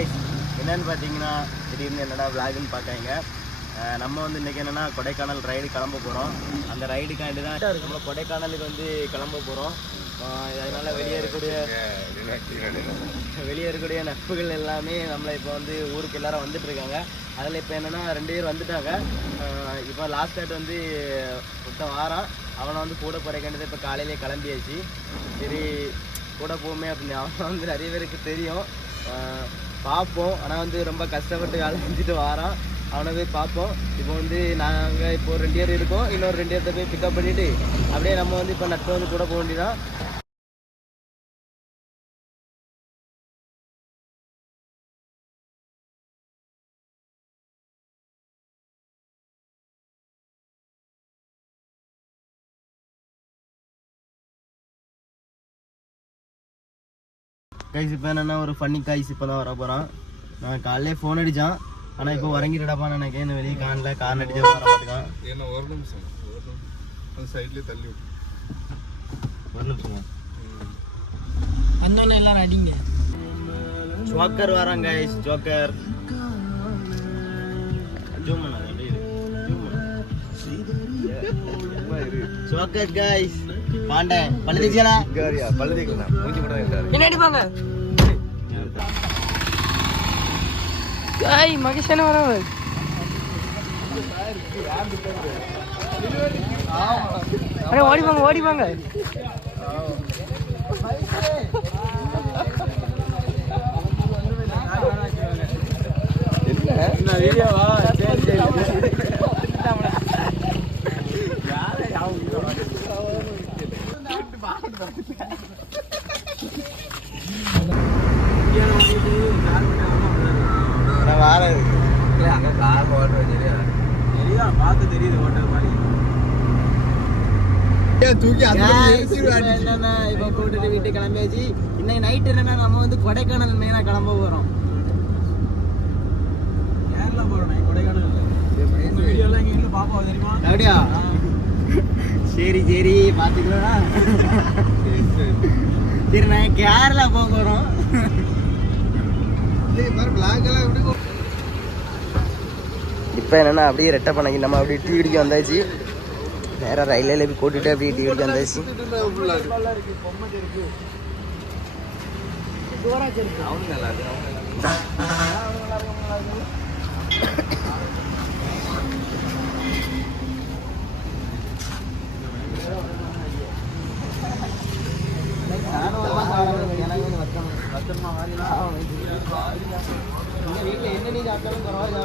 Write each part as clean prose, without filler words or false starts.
Guys என்னென்னு பார்த்தீங்கன்னா திடீர்னு என்னடா விளாகுன்னு பார்க்காங்க. நம்ம வந்து இன்றைக்கி என்னென்னா கொடைக்கானல் ரைடு கிளம்ப போகிறோம். அந்த ரைடுக்காண்டி தான் நம்ம கொடைக்கானலுக்கு வந்து கிளம்ப போகிறோம். அதனால் வெளியே இருக்கக்கூடிய நட்புகள் எல்லாமே நம்மளை இப்போ வந்து ஊருக்கு எல்லோரும் வந்துட்டுருக்காங்க. அதில் இப்போ என்னென்னா 2 பேர் வந்துட்டாங்க. இப்போ லாஸ்ட் டேட் வந்து மொத்தம் வாரான். அவனை வந்து கூட போகிறக்காண்டிதான் இப்போ காலையிலே கிளம்பியாச்சு. சரி கூட போமே அப்படின்னு அவன் வந்து நிறைய பேருக்கு தெரியும். பார்ப்போம். ஆனால் வந்து ரொம்ப கஷ்டப்பட்டு வேலை செஞ்சுட்டு வாரான். அவனை போய் பார்ப்போம். இப்போ வந்து நாங்கள் இப்போ 2 பேர் இருக்கோம். இன்னொரு 2 பேர்த்த போய் பிக்கப் பண்ணிவிட்டு அப்படியே நம்ம வந்து இப்போ நட்பு வந்து கூட போக வேண்டியதான். கைஸ் இப்போ என்னென்னா ஒரு ஃபன்னி காய்ஸ் இப்போ தான் வர போகிறான். நான் காலையிலே ஃபோன் அடித்தான். ஆனால் இப்போ உறங்கிட்டடாப்பான்னு நினைக்கிறேன். வெளியே காணல. கார் அடிச்சு வர மாட்டேங்கான். ஏன்னா ஒரு நிமிஷம் அந்த சைட்லேயே தள்ளி விட்டு ஒரு நிமிஷமா அண்ணன் எல்லாரும் அடிங்க. ஜோக்கர் வராங்க கைஸ். ஜோக்கர் ஜூம் பண்ணாங்க. ஜோக்கர் கைஸ் பாண்டே பழுதிச்சலா காரியா பழுதிக்கல மூஞ்சி போட வேண்டாம். என்ன அடிப்பாங்க? ஏய் மகேஷன வரவ. அரே ஓடி வாங்க. என்ன வீடியோவா? சரி வீட்டுக்கு கிளம்பியாச்சு. இன்னைக்கு நைட் என்னன்னா நம்ம வந்து கொடைக்கானல் மெயினா கிளம்ப போறோம். அப்படியா? சரி பாத்துக்கலாம். சரி நான் கேரளா போக போறோம். இப்போ என்னன்னா அப்படியே ரெட்டை பண்ணி நம்ம அப்படியே டீ குடிக்க வந்தாச்சு. நேராக ரயிலில் போய் கூட்டிட்டு அப்படியே டீ குடிக்க வந்தாச்சு. வீட்டில் என்ன நீ சாப்பிட்டாலும் பரவாயில்ல.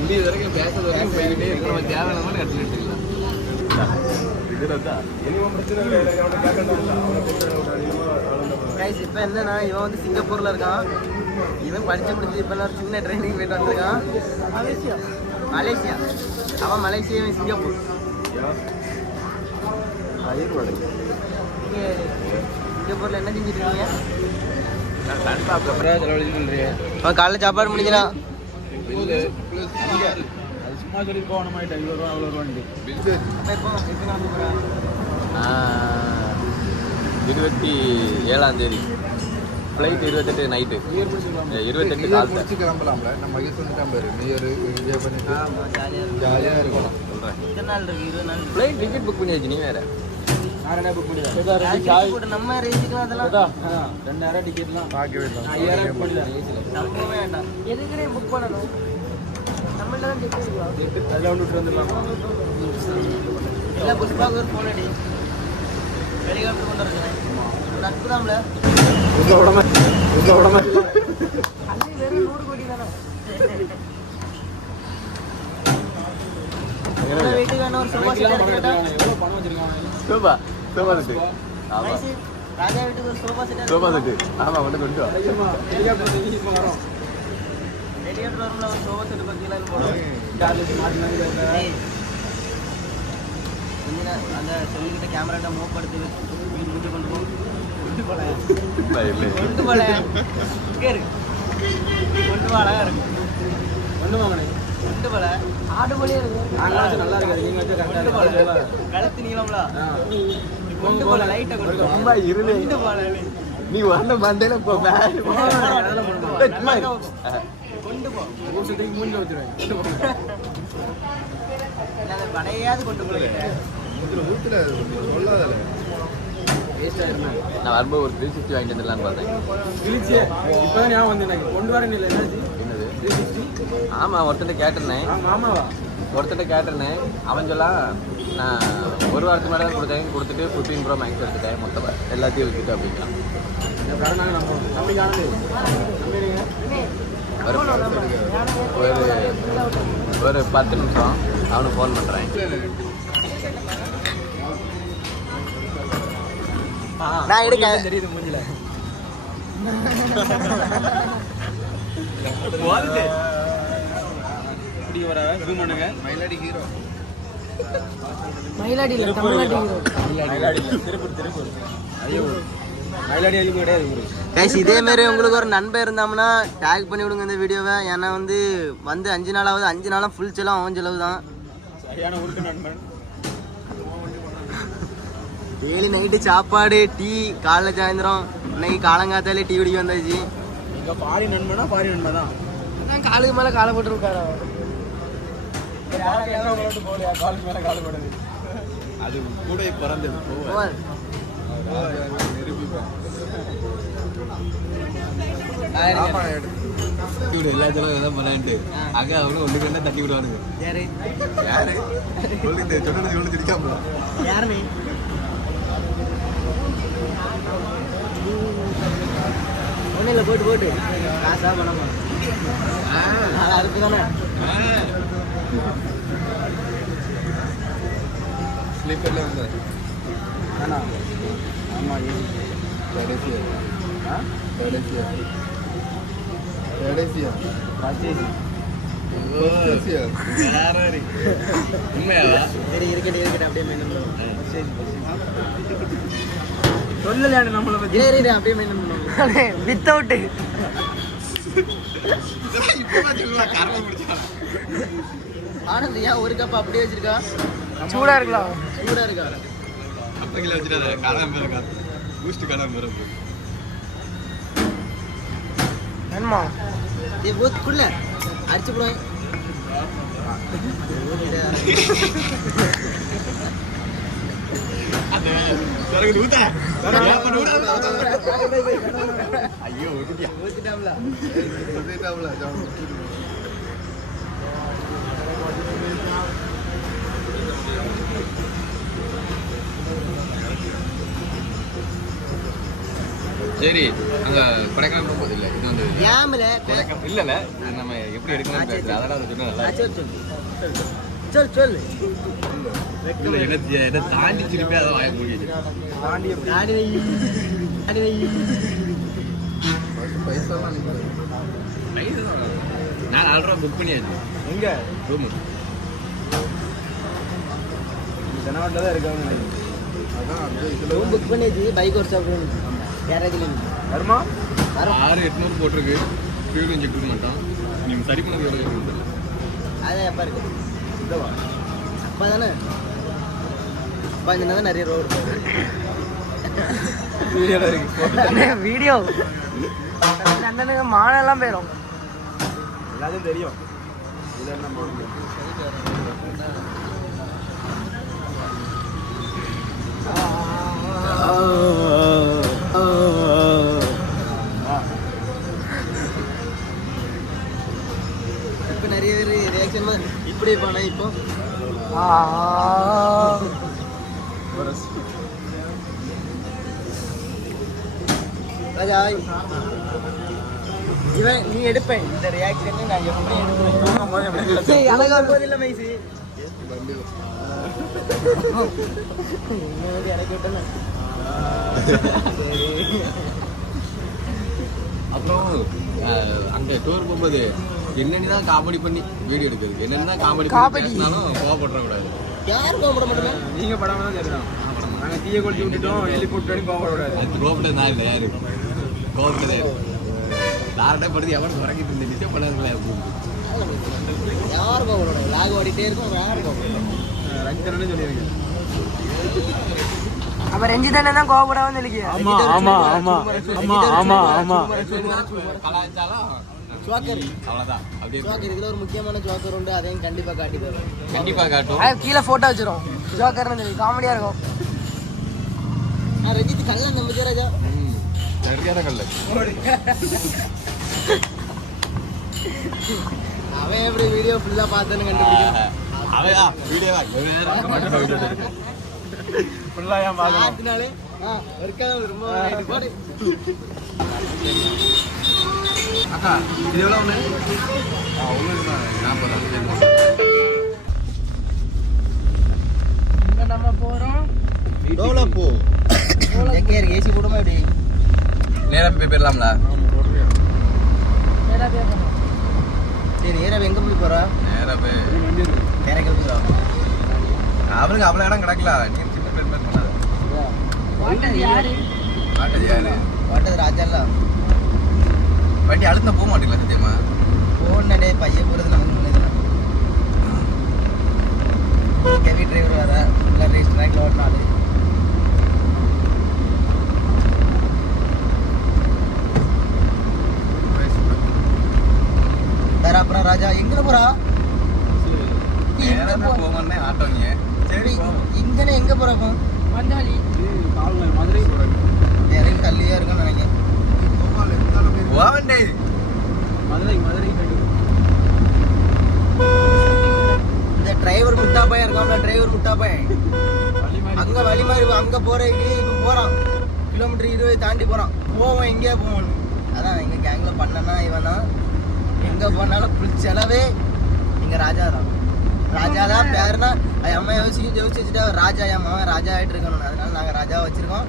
முடிய வரைக்கும் பேசுறது வரைக்கும் போய்கிட்டே இருக்கிற தேவையான மாதிரி எடுத்துக்கிட்டு இப்போ என்னன்னா இவன் வந்து சிங்கப்பூர்ல இருக்கான். இவன் படிச்சு முடிச்சு இப்போ ஒரு சின்ன ட்ரைனிங் போயிட்டு வந்திருக்கான். மலேசியா. அவன் மலேசியா, இவன் சிங்கப்பூர். சிங்கப்பூர்ல என்ன செஞ்சுட்டு இருக்கீங்க? அவன் காலைல சாப்பாடு முடிஞ்சிடான். சும்மா சொல்லி போகணுமாயிட்டா 20 ரூபா அவ்வளோ ரூபாண்டி. 27ஆம் தேதி ஃப்ளைட் 28 நைட்டு 28 காலத்து கிளம்பலாம்ல. நம்ம மகேஷ் வந்துட்டான் பாரு. நியூ இயர் என்ஜாய் பண்ணிட்டு ஜாலியாக இருக்கணும் சொல்கிறேன். எத்தனை நாள் இருக்கு? 20 நாள். ஃப்ளைட் டிக்கெட் புக் பண்ணியாச்சு. நீ வேற புக் பண்ணி நம்ம ரேஞ்சுக்கு அதெல்லாம் 2000 டிக்கெட்லாம் பார்க்கவே இல்லை. 5000 நம்பவே வேண்டாம். எதுக்குனே புக் பண்ணணும்? நம்மள்ட்ட தான் டிக்கெட் அதில் ஒன்று விட்டு வந்துடலாம். இல்லை புஷ்பாவுக்கு ஒரு ஃபோன் அடி. ஹெலிகாப்டர் கொண்டு வரேன். நட்பு தான்ல. உடம்பு அள்ளி வெறும் 100 கோடி தானே. வீட்டுக்கு வேணும் ஒரு சோஃபா செட் எடுத்துக்கிட்டா. எவ்வளோ பணம் வச்சிருக்காங்க? Sofa set. ஆமாம் ராஜா வீட்டுக்கு ஒரு சோஃபா செட். Sofa set. ஆமாம் கொண்டு வரோம். ஹெலிகாப்டர் வரோம். ஹெலிகாப்டர் வரும்ல ஒரு சோஃபா செட் பற்றிலாம் போடுவோம். கொஞ்ச நேரம் அந்த செல்லுக்கிட்ட கேமராட்ட மூவ் படுத்து மீன் முடிஞ்சு கொண்டு போ கொண்டு போல கொண்டு போல கேரு கொண்டு போல இருக்கும் கொண்டு போங்கண்ணே கொண்டு போல ஆடு போலே இருக்கு நாங்கள் நல்லா இருக்காது நீங்கள் வச்சு கரெக்டாக கழுத்து நீளம்ல கொண்டு போல லைட்டை கொண்டு ரொம்ப இருளே கொண்டு போல நீ வந்த மண்டையில போ கொண்டு போ ஊசத்துக்கு மூஞ்சி வச்சுருவேன் வடையாவது கொண்டு போகிறேன் நான் வரும்போது ஒரு 360 வாங்கிட்டு வந்துடலான்னு பார்த்தேன். கிழிச்சியே இப்போதான் ஞாபகம் வந்து எனக்கு கொண்டு வரேன் இல்லை என்னாச்சு என்னது 360 ஆமாம் ஒருத்தட்ட கேட்டிருந்தேன். ஆமாவா ஒருத்தட்ட கேட்டிருந்தேன். அவன் சொல்லா நான் ஒரு வாரத்துக்கு மேலே தான் கொடுத்துட்டு 15 Pro Max எடுத்துட்டேன். மொத்தமாக எல்லாத்தையும் வச்சுட்டு அப்படின்னா ஒரு 10 நிமிஷம் அவனுக்கு ஃபோன் பண்ணுறேன். நான் எடுக்க தெரியுது மூஞ்சில இப்படி வர ஜூம் பண்ணுங்க மயிலாடி இல்ல தமிழ்நாட்டு திருப்பூர் ஐயோ மயிலாடி எதுவும் கிடையாது. கைஸ் இதே மாதிரி உங்களுக்கு ஒரு நண்பர் இருந்தாங்கன்னா டேக் பண்ணி விடுங்க இந்த வீடியோவை. ஏன்னா வந்து 5 நாளாவது 5 நாளாக ஃபுல் செலவு அவன் செலவு தான். சரியான உருக்கு நண்பன். டெய்லி நைட்டு சாப்பாடு டீ காலைல சாயந்தரம் இன்னைக்கு காலங்காத்தாலே டீ குடிக்க வந்தாச்சு. இங்கே பாரி நண்பனா பாரி நண்பன் தான். நான் காலுக்கு மேலே காலை போட்டுருக்காரு. போகலையா காலுக்கு மேலே காலை போடுது அது கூட பிறந்தது எல்லா செலவும் எதாவது பண்ணான்ட்டு அங்கே அவனும் ஒன்று கண்டா தட்டி விடுவானுங்க. யாரு யாரு சொல்லு திடிக்காம யாருமே ஒன்றும் இல்லை போட்டு காசா பணமா அதுக்கு தானே ஸ்லீப்பரில் வந்தேன். ஆனா ஆமாம் கடைசியா கடைசியா கடைசியா உண்மையாவா? சரி இருக்கட்டும் அப்படியே மெயின்டைன் பண்ணுவோம். சொல்லலையாண்டு நம்மளை பற்றி இரு அப்படியே மெயின்டைன் பண்ணுவோம். வித்தவுட்டு ஆனந்த் ஏன் ஒரு கப் அப்படியே வச்சிருக்கா? சூடா இருக்கலாம். சூடா இருக்கா? அப்பங்கில வச்சுட்டு காலம் இருக்கா பூஸ்ட் காலம் வரும். வேணுமா? குள்ள அடிச்சு போடுவேன். ஐயோ ஊத்திட்டாம்ல. சரி அங்கே கொடைக்கானல் போகும்போது இல்லை இது வந்து ஏமல இல்லைல்ல நம்ம எப்படி எடுக்கணும்னு பேசுகிறேன் அதெல்லாம் அதை சொன்னால் நல்லா சொல்லு இல்லை என்னை தாண்டி திருப்பி அதை வாங்க முடியும். தாடி வை பைசாலாம் நீங்கள் நான் ஆல்ரெடி புக் பண்ணியாச்சு எங்கே ரூமு ஜனவாட்டில் தான் இருக்காங்க. அதான் அப்படியே இதில் ரூம் புக் பண்ணியாச்சு. பைக் ஒரு சாப்பிடணும். யாராவது வருமா 6,800 போட்டிருக்கு. ஃபியூல் இன்ஜெக்ட் பண்ண மாட்டான். நீங்கள் சரி பண்ணது எவ்வளோ இருக்கு? அதான் எப்போ இருக்கு இதவா அப்பா தானே அப்பா இருந்தால் தான் நிறைய ரோடு வீடியோவில் இருக்கு. வீடியோ அண்ணனுக்கு மானெல்லாம் போயிடும். எல்லாத்தையும் தெரியும். இதில் என்ன போடுங்க இப்போ நிறைய பேர் ரியாக்ஷன் இப்படி போனா இப்போ ராஜா இவன் நீ எடுப்பேன் இந்த ரியாக்ஷன் நான் எப்படி எடுப்பேன். அழகா போதில்லை மைசி இறக்கி விட்டேன்னு. அப்புறம் அங்கே டூர் போகும்போது என்னென்னு தான் காமெடி பண்ணி வீடியோ எடுக்குது. என்னென்னு தான் காமெடி பண்ணி பேசினாலும் கோவப்பட்டுறக்கூடாது. யாரும் கோபப்பட மாட்டோம். நீங்க படாம தான் சரிதான். நாங்க தீய கொளுத்தி விட்டுட்டோம், எலி போட்டு கோபப்பட விடாது. கோபப்பட்ட நான் இல்லை யாரு கோபப்பட்டதே யார்கிட்ட படுத்து எவன் உறங்கிட்டு இருந்த நிச்சயம் பண்ணாதுங்களா யாரும் கோபப்பட லாக் ஓடிட்டே இருக்கும். யாரும் கோபப்பட ரஞ்சிதன்னு சொல்லிடுங்க. அப்ப ரஞ்சித் அண்ணன் தான் கோபப்படாம சொல்லிக்க. ஆமா ஆமா ஆமா ஆமா ஆமா ஆமா கலாச்சாரம் ஜோக்கர் அவ்வளோதான் அப்படியே ஜோக்கர் இதுல ஒரு முக்கியமான ஜோக்கர் உண்டு. அதையும் கண்டிப்பா காட்டி தரும். கண்டிப்பாக காட்டும். அது கீழே போட்டோ வச்சிரும். ஜோக்கர்னு சொல்லி காமெடியா இருக்கும். ரஞ்சித் கல்ல நம்பிக்கை ராஜா. சரியான கல்ல அவன் எப்படி வீடியோ ஃபுல்லா பார்த்தேன்னு கண்டுபிடிக்கும். அவையா வீடியோவா ஃபுல்லாக ஏன் பார்க்கணும். பார்த்தினாலே ஒர்க்காக ரொம்ப போடு. அக்கா இது எவ்வளோ ஒன்று ஒன்று 40. இங்க நம்ம போறோம். டோலோ போ. கேர் ஏசி போடுமா இப்படி. நேராக போய் போயிடலாம்ல. நேரா போய் போறோம். சரி நேரா எங்க போய் போறா? நேராக போய் நேரா கிளம்புறா. அவனுக்கு அவ்வளோ இடம் கிடக்கல. நீ சின்ன பெண் பண்ணாத. வாட்டது யாரு? ஆட்டது யாரு வாட்டது ராஜால. வண்டி அழுத்த போக மாட்டீங்களா சத்தியமா? போனே பையன் போறது நமக்கு முன்னேதான். ஹெவி டிரைவர் வர ஃபுல்லா ரேஸ் ட்ராக்ல ஓட்டினாரு. வேற அப்புறம் ராஜா எங்க போறா? நேராக போவோம்னே ஆட்டோங்க. சரி இங்கனே எங்க போறோம்? வந்தாளி. மதுரை வேற கல்லியா இருக்குன்னு நினைக்கிறேன். போவண்டே மதுரை மதுரை இந்த டிரைவர் முட்டா பையன் இருக்கான்ல, டிரைவர் முட்டா பையன் அங்க வழி மாதிரி அங்க போறதுக்கு இப்ப போறான். கிலோமீட்டர் 20 தாண்டி போறான். போவோம் எங்கேயா போவோம். அதான் எங்க கேங்ல பண்ணனா இவன் தான். எங்க போனாலும் ஃபுல் செலவே எங்க ராஜா தான். ராஜா தான் பேருனா அம்மா யோசிச்சு வச்சுட்டா ராஜா அம்மா ராஜா ஆயிட்டு இருக்கணும். அதனால நாங்க ராஜா வச்சிருக்கோம்.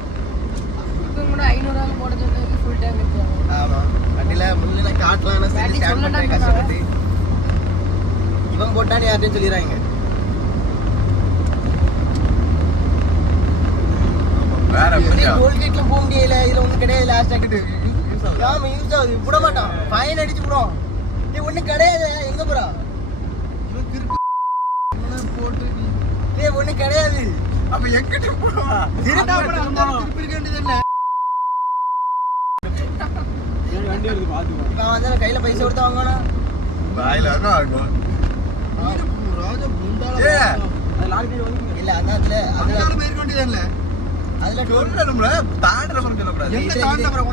இப்போ கூட 500 போட சொன்னதுக்கு ஃபுல் டைம் இருக்கும். ஆமா வண்டியில முன்ன காட்டலாம்னு சொல்லி ஸ்டாண்ட் பண்றேன் கஷ்டப்பட்டு. இவன் போட்டான்னு யார்ட்டையும் சொல்லிடுறாங்க. வேற டோல்கேட்ல போக முடியல. இதுல ஒண்ணு கிடையாது. லாஸ்ட் ஆக்கிட்டு ஆமா யூஸ் ஆகுது. விட மாட்டான். ஃபைன் அடிச்சு விடுவோம். நீ ஒண்ணு கிடையாது. எங்க போறா? இவன் ஒண்ணு கிடையாது. அப்ப எங்கிட்ட போவா? திருப்பி இருக்க வேண்டியது என்ன? வண்டி வருது பார்த்துக்கோ. இவன் வந்து கையில பைசா கொடுத்து வாங்கனா வாயில இருக்கும் ஆகும். ராஜா புண்டால ஏ அது லாரி வந்து இல்ல அதுல போயிருக்க வேண்டியது இல்ல. அதுல சொல்லணும்ல தாண்டற மாதிரி சொல்லக்கூடாது. எங்க தாண்ட அப்புறம்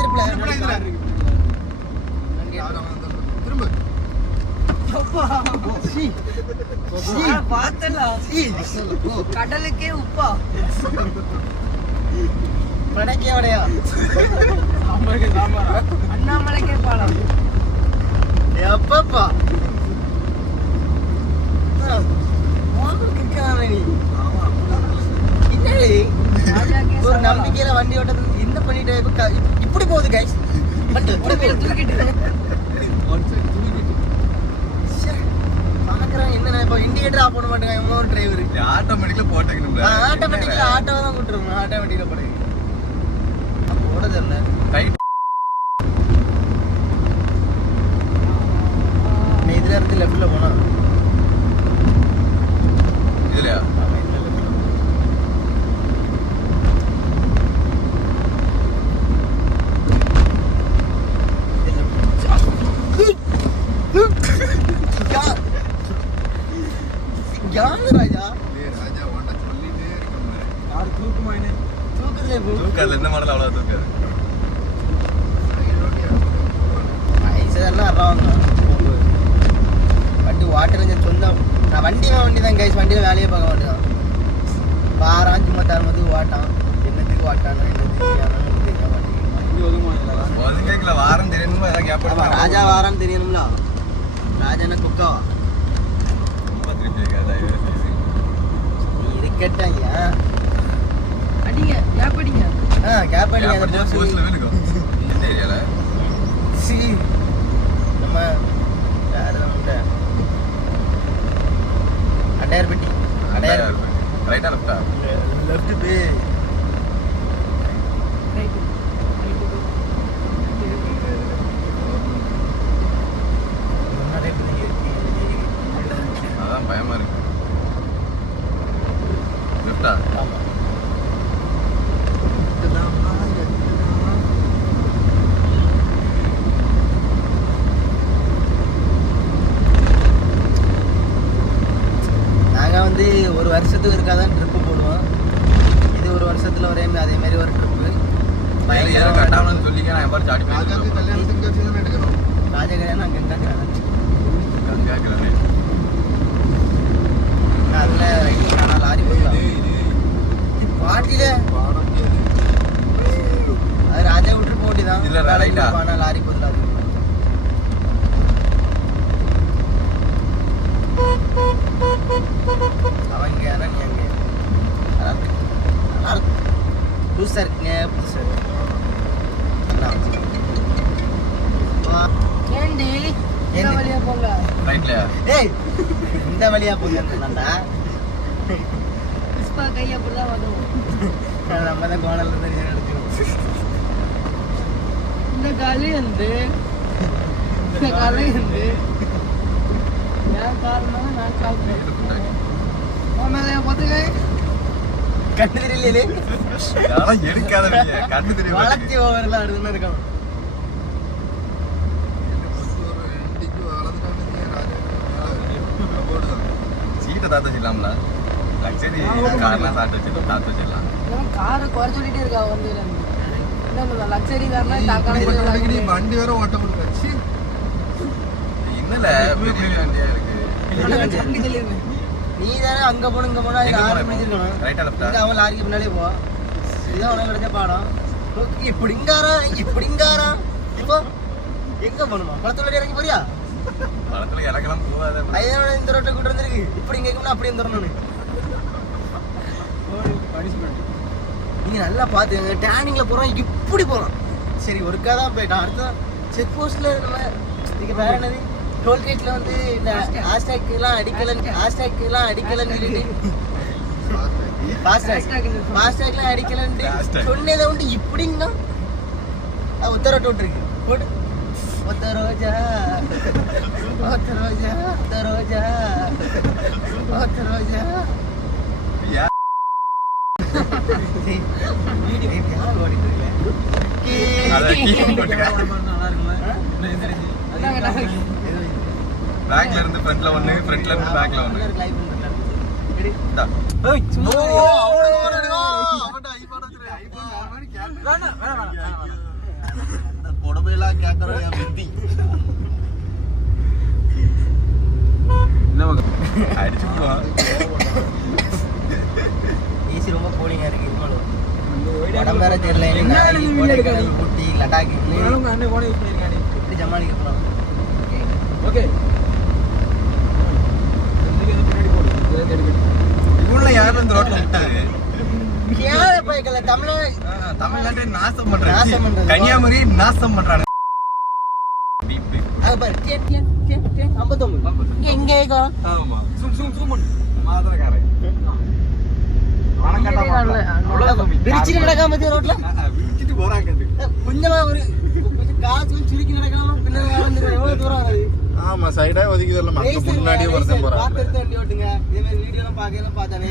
திருப்பல திரும்ப கடலுக்கே உப்பா படக்கே வடையா சாம்பாருக்கு சாம்பாரா? அண்ணாமலைக்கே பாலம். எப்பப்பா ஒரு நம்பிக்கையில வண்டி ஓட்டது என்ன பண்ணிட்டு இப்படி போகுது கைஸ். பாக்குறாங்க என்ன இப்போ இண்டிகேட்டர் ஆஃப் பண்ண மாட்டேங்க. இவங்க ஒரு டிரைவர் ஆட்டோமேட்டிக்கா போட்டேங்கணும்ல. ஆட்டோமேட்டிக்கலா ஆட்டோவை தான் கூட்டுருங்க. ஆட்டோமேட்டிக்கலா போடுங்க. அப்போ ஓடது இல்லை. ரைட் இதுல இருந்து லெஃப்ட்ல போனா இதுலயா? ராஜா ராஜா ஒன்ன சொல்லிட்டே இருக்கோம்ல. யார் தூக்குமாயினே? தூக்குதுல தூக்காது இந்த மாடல் அவ்வளவு தூக்காது. வண்டி வாட்டர் சொந்தம். நான் வண்டி தான் கைஸ். வண்டியில் வேலையே பார்க்க மாட்டேன். வாரான் சும்மா தருமத்துக்கு வாட்டான். என்னத்துக்கு வாட்டானா என்னத்துக்கு தெரிய மாட்டேங்குது. இங்க ஒதுங்குவாங்களா? ஒதுங்கல வாரம் தெரியணுமா ஏதாவது கேப் ஆமா, ராஜா வாரான்னு தெரியணும்ல. ராஜா என்ன குக்கவா இருக்கட்டாங்க. அடிங்க கேப் அடிங்க. கேப் அடிங்க. இந்த ஏரியால நம்ம அட்டையர் பெட்டி ட்ரிப்பு அதான் பயமா இருக்கு. லிஃப்டா? நாங்கள் வந்து ஒரு வருஷத்துக்கு இருக்காதான் ட்ரிப்பு போடுவோம். இது ஒரு வருஷத்துல அதே மாதிரி ஒரு ட்ரிப்பு யாரும் கட்டாமனு சொல்லிக்க நான் எப்பாரும் சாடி கல்யாணத்துக்கு வச்சு தானே எடுக்கணும். ராஜ கல்யாணம் அங்கே கேட்குறாங்க. கேட்கறேன். அதில் ஆனால் லாரி போயிடலாம் பாட்டில பாடம் கேளு. அது ராஜா விட்டு போட்டிதான் இல்ல, ரைட்டா. ஆனால் லாரி போதில் அது அவங்க யாரா நீ அங்கே நல்லா இருக்கும். புதுசாக இருக்குங்க புதுசாக இருக்கு. நல்லா ஏண்டி இந்த வழியா போங்க. ரைட்லயா? ஏய் இந்த வழியா போங்கண்ணா புஷ்பா கை அப்படிதான் வரும். நம்ம தான் கோணல்ல தெரிஞ்சு எடுத்துக்கணும். இந்த காலி வந்து ஏன் காரணம் நான் கால் பார்த்துக்க கண்டு தெரியலே யாரும் எடுக்காத வெளியே. கண்ணு தெரியும். வளர்ச்சி ஓவரெல்லாம் அடுத்துன்னு இருக்கணும். ஒரு இண்டிக்கு வளர்ந்துட்டாங்க ராஜா போடுதான். சீட்டை தாத்த வச்சிடலாம்ல. லக்ஸரி கார்லாம் சாப்பிட்டு வச்சிடலாம். தாத்து வச்சிடலாம். காரை குறை சொல்லிட்டே இருக்கா வந்து என்ன லக்ஸரி கார்னா அடிக்கடி வண்டி வேற ஓட்ட முடியாது. இன்னல பெரிய வண்டியா இருக்கு. நீ தானே அங்க போன இங்க போனா எங்க ஆறு போன பிடிச்சிருக்கணும். ரைட்டா லெஃப்டா? இங்க அவன் லாரிக்கு பின்னாலே போ. இதான் உனக்கு கிடைச்ச பாடம். இப்படிங்காரா இப்போ எங்க போகணுமா? குளத்தூர்ல இறங்கி போறியா? பழத்துல இறக்கலாம் போகாத. ஐயோட இந்த ரோட்டை கூட்டு வந்துருக்கு. இப்படி இங்க இருக்கணும் அப்படி வந்துடணும். நீங்க நல்லா பாத்துக்கங்க. டேனிங்ல போறோம் இப்படி போறோம். சரி ஒருக்கா தான் போயிட்டான். அடுத்த செக் போஸ்ட்ல நம்ம இங்க வேற என்னது டோல்கேட்ல வந்து இந்த ஹேஷ்டேக்லாம் அடிக்கலன்னு ஃபாஸ்டேக்லாம் அடிக்கலன்னு சொன்னதை வந்து இப்படிங்க ஒத்த ரோட்டு விட்டுருக்கு. போட்டு ஒத்த ரோஜா பேக்ல இருந்து ஃப்ரண்ட்ல ஒண்ணு, ஃப்ரண்ட்ல இருந்து பேக்ல ஒண்ணு. இந்தா. புடவையெல்லாம் கேட்கறோம் புத்தி அடிச்சு போடுவான். ஏசி ரொம்ப கூலிங்கா இருக்கு. உடம்பு வேற தெரியல. கொடைக்கானல், ஊட்டி, லடாக் இப்படி ஜமாளிக்க போறோம். இவனுல யாரும் இந்த ரோட்ல விட்டாரு? கேரள பைக்கல தமிழ்நாட்டை நாசம் நாசம் பண்றாங்க. பண்றது. கன்னியாகுமரி நாசம் பண்றாங்க. அது பாரு 59 எங்க இருக்கோம்? ஆமா. மாதரக்காரன். விரிச்சிட்டு நடக்காம பத்தியா ரோட்ல விரிச்சிட்டு போறாங்க. கொஞ்சமா ஒரு கொஞ்சம் காசு சுருக்கி நடக்காம பின்னாடி எவ்வளவு தூரம் வருது? ஆமா சைடா ஒதுக்கிதெல்லாம் முன்னாடியே ஒருத்தன் போறான். பார்த்து வண்டி ஓட்டுங்க. இதே மாதிரி வீடியோ எல்லாம் பார்க்கலாம் பார்த்தானே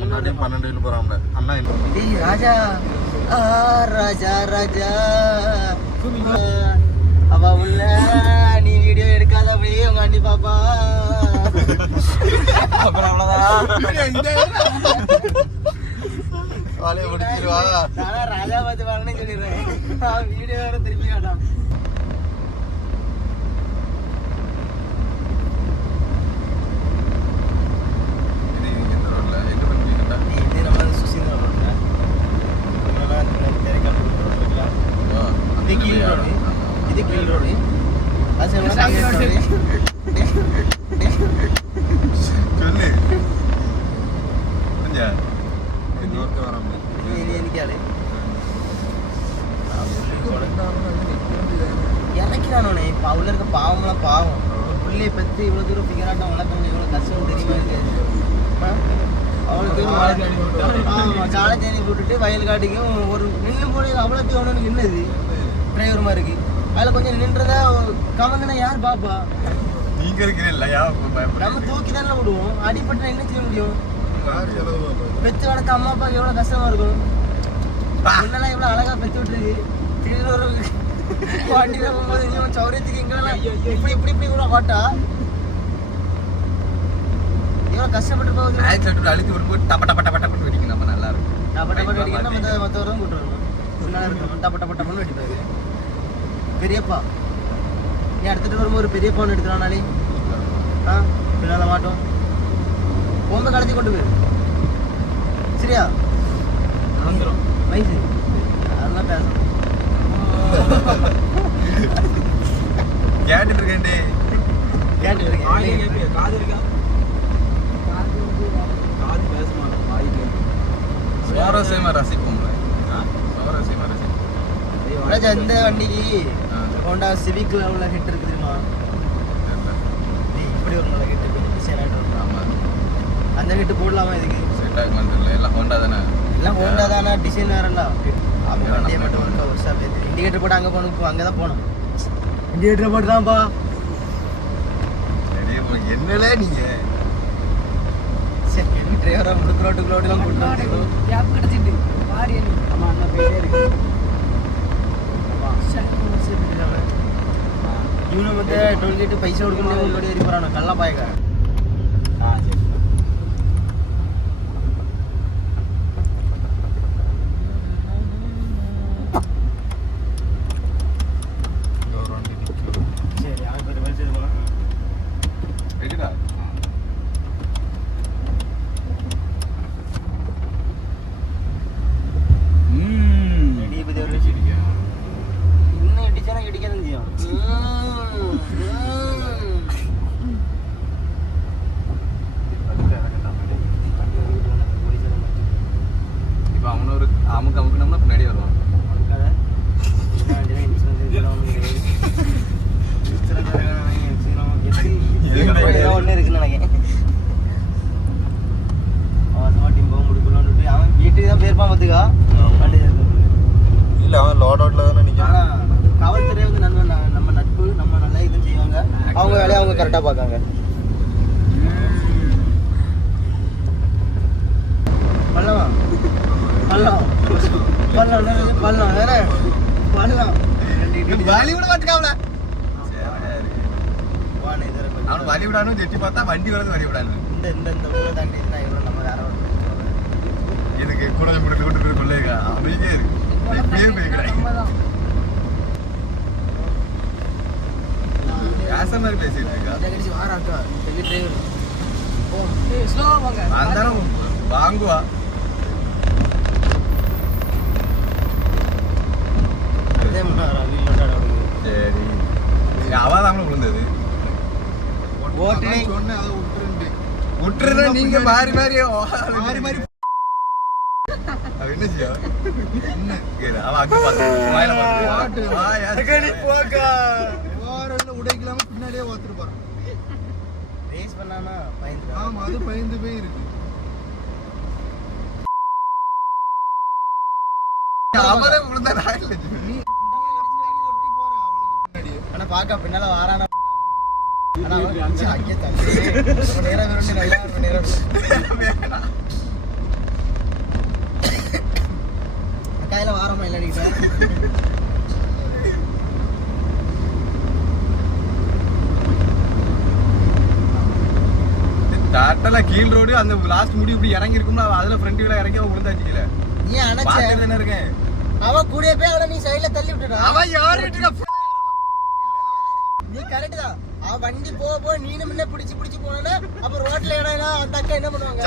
முன்னாடியே 12 போறாங்க. அண்ணா டேய் ராஜா ராஜா ராஜா அவ உள்ள நீ வீடியோ எடுக்காத அப்படியே உங்க அண்ணி பாப்பா. அப்புறம் அவ்வளவுதான். காலையை முடிச்சிருவா. நானா ராஜா பார்த்து வரணும்னு சொல்லிடுறேன். வீடியோ வேற திருப்பி காட்டான். இது நம்ம சுசீந்திர ரோட்ல இது கீழ் ரோடு. இது கீழ் ரோடு. அது சொல்லு. புரிஞ்சா? இன்னொருத்த வராம എനിക്കാള് இறக்கிறானே இப்போ அவ்வளோ இருக்க பாவம்லாம் பாவம். பிள்ளையை பற்றி இவ்வளோ தூரம் ஃபிகர் ஆட்டம் வளர்க்கணும் எவ்வளோ கஷ்டம் தெரியுமா? அவளுக்கு ஆமா காலை தேனி போட்டுட்டு வயல் காட்டுக்கும் ஒரு நின்று போனது அவ்வளோத்தையும் ஒன்று நின்னுது டிரைவர் மாதிரி இருக்கு அதில் கொஞ்சம் நின்றதா கமந்தனா யார் பாப்பா நீங்க இருக்கிறீங்களா நம்ம தூக்கி தானே விடுவோம் அடிப்பட்டு என்ன செய்ய முடியும் பெத்து வளர்த்த அம்மா அப்பாவுக்கு எவ்வளோ கஷ்டமா இருக்கும் முன்னெல்லாம் எவ்வளோ அழகா பெத்து விட்டுருக்கு திடீர்னு ஒரு வண்டியில போகும்போது இவன் சௌரியத்துக்கு இங்கெல்லாம் இப்படி இப்படி இப்படி கூட ஹாட்டா எவ்வளோ கஷ்டப்பட்டு போகுது அழுத்தி விடும்போது டப்ப டப்ப டப்ப டப்பன்னு வெடிக்கும் நம்ம நல்லா இருக்கும் டப்ப டப்ப வெடிக்கணும் மற்றவரும் கூட்டு வரணும் முன்னாடி இருக்கணும் டப்ப டப்ப டப்பன்னு வெடிப்பாரு பெரியப்பா நீ எடுத்துட்டு வரும்போது ஒரு பெரிய பவுன் எடுத்துனாலே ஆ பின்னால மாட்டோம் போம்ப கடத்தி கொண்டு போயிரு சரியா வயசு அதெல்லாம் பேசணும் கேட்டுட்டு இருக்கேன்டே கேட்டு இருக்கேன் சுவாரஸ்யமா ரசிப்போம்ல சுவாரஸ்யமா ரசிப்போம் ராஜா இந்த வண்டிக்கு ஹோண்டா சிவிக்ல உள்ள ஹிட் இருக்கு தெரியுமா இப்படி ஒரு நல்ல ஹிட் இருக்கு டிசைன் ஆகிட்டு ஆமா அந்த ஹிட் போடலாமா இதுக்கு செட் ஆக மாட்டேங்கல எல்லாம் ஹோண்டா தானே எல்லாம் ஹோண்டா தானே டிசைன் வேறல்ல அப்போ வண்டியை மட்டும் ஒரு ஒர்க் ஷாப் இண்டிகேட்டர் போட்டு அங்கே போகணும் இப்போ அங்கே தான் போகணும் இண்டிகேட்டர் போட்டு தான்ப்பா என்னல நீங்க சரி டிரைவராக முடுக்கு ரோட்டுக்குள்ளோடலாம் கூட்டு வந்துருக்கோம் கேப் கிடைச்சிட்டு மாறி ஆமா அண்ணா போயிட்டே இருக்கு இவனை வந்து டோல்கேட்டு பைசா கொடுக்கணும் உங்களோட ஏறி போகிறான் கல்லா பாயக்க சரி அவன் பேர் பரிசு போகலாம் ரெடிடா ரெடி பற்றி ஒரு இன்னும் இடிச்சானா இடிக்காதுன்னு செய்யும் இப்போ அவனு ஒரு அமுக்கணும்னா பின்னாடி வருவான் ஒன்று இருக்குன்னு நினைக்கிறேன் அவன் போக முடிக்கலான்னு அவன் வீட்டுக்கு தான் போயிருப்பான் பார்த்துக்கா வண்டி இல்ல அவன் லோட் அவுட்ல தானே நிக்கிறான் ஆனால் காவல்துறை வந்து நம்ம நட்பு நம்ம நல்லா இதுன்னு செய்வாங்க அவங்க வேலையை அவங்க கரெக்டாக பார்க்காங்க பள்ளம் பள்ளம் பள்ளம் பள்ளம் வேற பள்ளம் பாலிவுட் மாட்டுக்காவல வாணி அவன் பாலிவுடானு ஜெட்டி பார்த்தா வண்டி வரது பாலிவுடானு இந்த இந்த இந்த ஊரை தாண்டி இவ்வளோ நம்ம வேற எனக்கு கூட முடிக்க கொண்டு கொள்ளையா அப்படியே இருக்கு இப்படியே போய்க்கிறேன் பேச மாதிரி பேசிட்டு இருக்கா கடிச்சு வாராக்கா பெரிய டிரைவர் ஸ்லோ வாங்க அந்தாலும் வாங்குவா அதே முன்னாடி சரி அவன் தான் விழுந்தது ஓட்டு சொன்னேன் அதை விட்டுருண்டு விட்டுறத நீங்க மாறி மாறி மாறி மாறி அவன் என்ன செய்ய அவன் அங்க பார்த்து ஓரல்ல உடைக்கலாம பின்னாடியே ஓத்துட்டு போறான் ரேஸ் பண்ணானா பயந்து ஆமா அது பயந்து போய் இருக்கு அவன் விழுந்தா நான் இல்லை நீ ஒட்டி போற அவளுக்கு பின்னாடியே ஆனா பாக்க பின்னால வாரானா ஆனா அவன் ஐயா தம்பி ரொம்ப நேரம் விரும்பி நல்லா ரொம்ப நேரம் கையில வாரமா இல்லை நீங்க டாட்டல கீழ் ரோடு அந்த லாஸ்ட் முடி இப்படி இறங்கி இருக்கும்ல அதுல ஃப்ரண்ட் வீல இறங்கி அவன் விழுந்தாச்சுல நீ அணைச்ச பாத்துட்டு தானே இருக்கேன் அவன் கூட போய் அவளை நீ சைடுல தள்ளி விட்டுடா அவன் யாரு நீ கரெக்ட் தான் அவன் வண்டி போக நீனு முன்ன பிடிச்சு போனா அப்ப ரோட்ல இடம் அந்த அக்கா என்ன பண்ணுவாங்க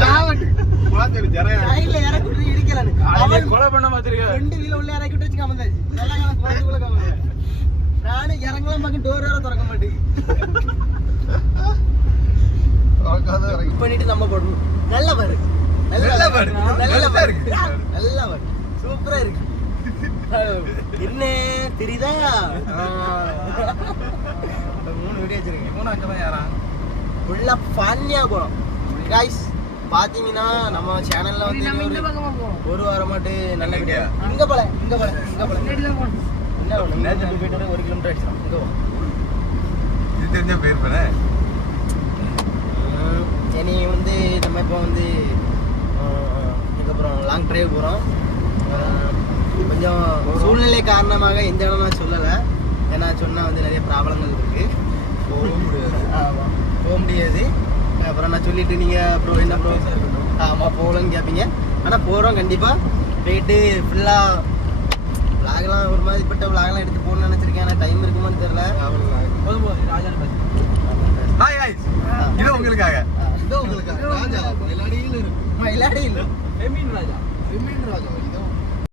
சைடுல இறக்கி விட்டு இடிக்கலான்னு அவன் கொலை பண்ண மாத்திருக்க ரெண்டு வீல உள்ள இறக்கி விட்டு வச்சு கமந்தாச்சு நல்லா வண்டிக்குள்ள கமந்த நானும் இறங்கலாம் பக்கம் டோர் வேற திறக்க மாட்டேங்குது பண்ணிட்டு நம்ம போடணும் நல்ல பாரு நல்ல பாரு. நல்ல பாரு இருக்கு. நல்ல பாரு சூப்பரா இருக்கு என்ன தெரியுதா மூணு வீடியோ வச்சிருக்கேன் மூணு அங்கதான் யாரா ஃபுல்லா ஃபன்னியா போனோம் கைஸ் பார்த்தீங்கன்னா நம்ம சேனலில் வந்து நம்ம இந்த ஒரு பக்கமா போவோம். ஒரு வாரம் மாட்டு நல்ல வீடியோ இங்கே போல முன்னாடி தான் போகணும். என்ன ஒன்று நேற்று போயிட்டு வர 1 கிலோமீட்டர் அடிச்சிடும் இங்கே போ இது தெரிஞ்ச போயிருப்பேனே. இனி வந்து நம்ம இப்போ வந்து இதுக்கப்புறம் லாங் டிரைவ் போகிறோம். கொஞ்சம் சூழ்நிலை காரணமாக எந்த இடம் நான் சொல்லலை, ஏன்னா சொன்னால் வந்து நிறைய ப்ராப்ளங்கள் இருக்குது, போக முடியாது. ஆமாம் போக முடியாது. அப்புறம் நான் சொல்லிவிட்டு நீங்கள் அப்புறம் என்ன ப்ரோ ஆமாம் போகலன்னு கேட்பீங்க. ஆனால் போகிறோம் கண்டிப்பாக. போயிட்டு ஃபுல்லாக விளாகலாம் ஒரு மாதிரிப்பட்ட விளாகலாம் எடுத்து போகணும்னு